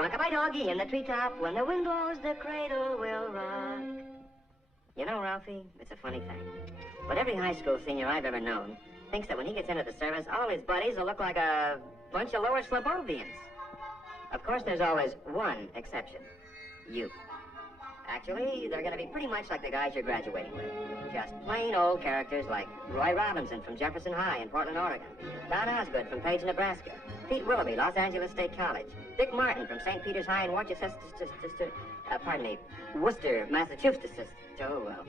Rock-a-bye doggy in the treetop, when the wind blows, the cradle will rock. You know, Ralphie, it's a funny thing, but every high school senior I've ever known thinks that when he gets into the service, all his buddies will look like a bunch of lower Slobovians. Of course, there's always one exception. You. Actually, they're going to be pretty much like the guys you're graduating with. Just plain old characters like Roy Robinson from Jefferson High in Portland, Oregon. Don Osgood from Page, Nebraska. Pete Willoughby, Los Angeles State College. Dick Martin from St. Peter's High in Worcester, Massachusetts. Oh, well.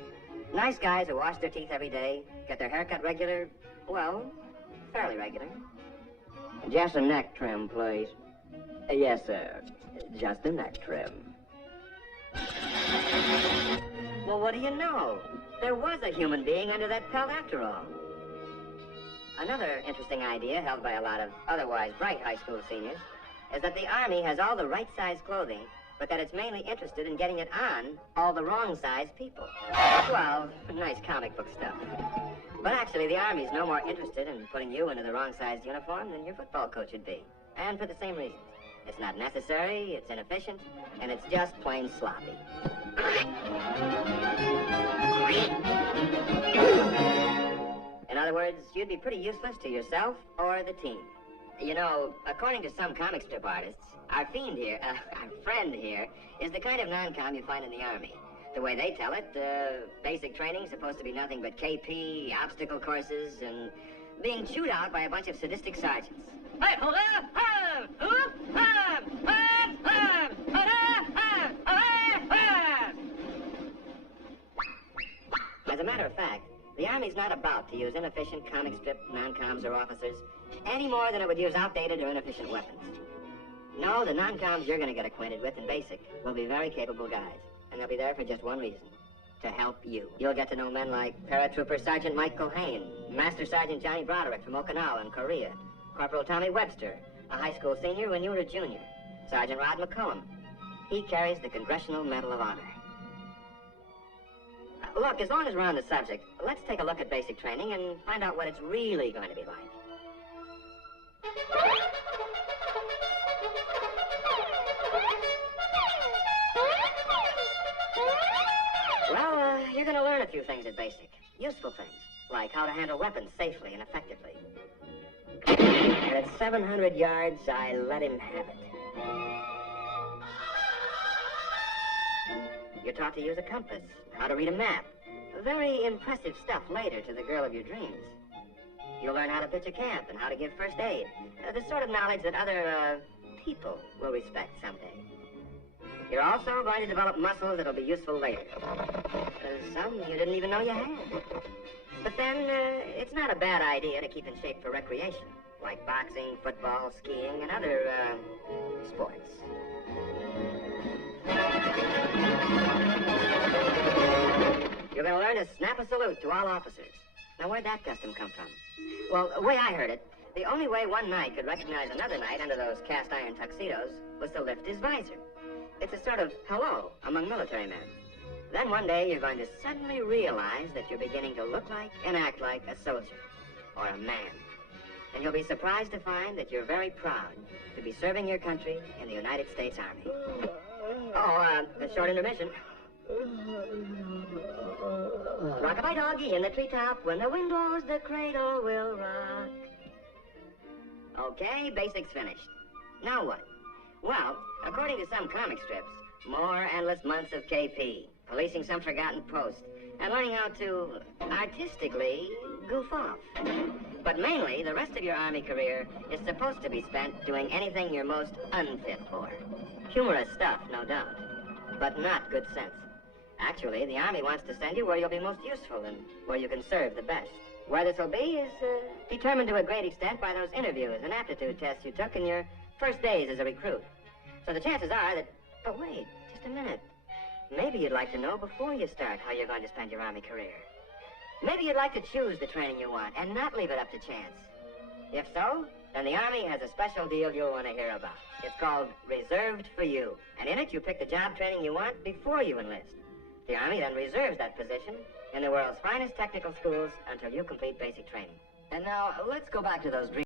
Nice guys who wash their teeth every day, get their hair cut regular, well, fairly regular. Just a neck trim, please. Yes, sir. Just a neck trim. Well, what do you know? There was a human being under that pelt after all. Another interesting idea held by a lot of otherwise bright high school seniors is that the Army has all the right size clothing, but that it's mainly interested in getting it on all the wrong size people. Well, nice comic book stuff. But actually, the Army's no more interested in putting you into the wrong sized uniform than your football coach would be. And for the same reason. It's not necessary, it's inefficient, and it's just plain sloppy. In other words, you'd be pretty useless to yourself or the team. You know, according to some comic strip artists, our friend here, is the kind of non-com you find in the Army. The way they tell it, basic training's supposed to be nothing but KP, obstacle courses, and being chewed out by a bunch of sadistic sergeants. Hey, hold up! As a matter of fact, the Army's not about to use inefficient comic strip non-coms or officers any more than it would use outdated or inefficient weapons. No, the non-coms you're going to get acquainted with in basic will be very capable guys, and they'll be there for just one reason. To help you. You'll get to know men like Paratrooper Sergeant Mike Culhane, Master Sergeant Johnny Broderick from Okinawa in Korea, Corporal Tommy Webster, a high school senior when you were a junior, Sergeant Rod McCullum. He carries the Congressional Medal of Honor. Look, as long as we're on the subject, let's take a look at basic training and find out what it's really going to be like. Well, you're going to learn a few things at basic. Useful things, like how to handle weapons safely and effectively. And at 700 yards, I let him have it. You're taught to use a compass, how to read a map. Very impressive stuff later to the girl of your dreams. You'll learn how to pitch a camp and how to give first aid. The sort of knowledge that other, people will respect someday. You're also going to develop muscles that'll be useful later. Some you didn't even know you had. But then, it's not a bad idea to keep in shape for recreation, like boxing, football, skiing, and other, sports. You're going to learn to snap a salute to all officers. Now, where'd that custom come from? Well, the way I heard it, the only way one knight could recognize another knight under those cast-iron tuxedos was to lift his visor. It's a sort of hello among military men. Then one day, you're going to suddenly realize that you're beginning to look like and act like a soldier or a man. And you'll be surprised to find that you're very proud to be serving your country in the United States Army. Oh, a short intermission. Rock-a-bye doggy in the treetop, when the wind blows, the cradle will rock. Okay, basics finished. Now what? Well, according to some comic strips, more endless months of KP, policing some forgotten post, and learning how to artistically goof off. But mainly, the rest of your Army career is supposed to be spent doing anything you're most unfit for. Humorous stuff, no doubt, but not good sense. Actually, the Army wants to send you where you'll be most useful and where you can serve the best. Where this will be is determined to a great extent by those interviews and aptitude tests you took in your first days as a recruit. So the chances are that... Oh, wait, just a minute. Maybe you'd like to know before you start how you're going to spend your Army career. Maybe you'd like to choose the training you want and not leave it up to chance. If so, then the Army has a special deal you'll want to hear about. It's called Reserved for You. And in it, you pick the job training you want before you enlist. The Army then reserves that position in the world's finest technical schools until you complete basic training. And now, let's go back to those dreams.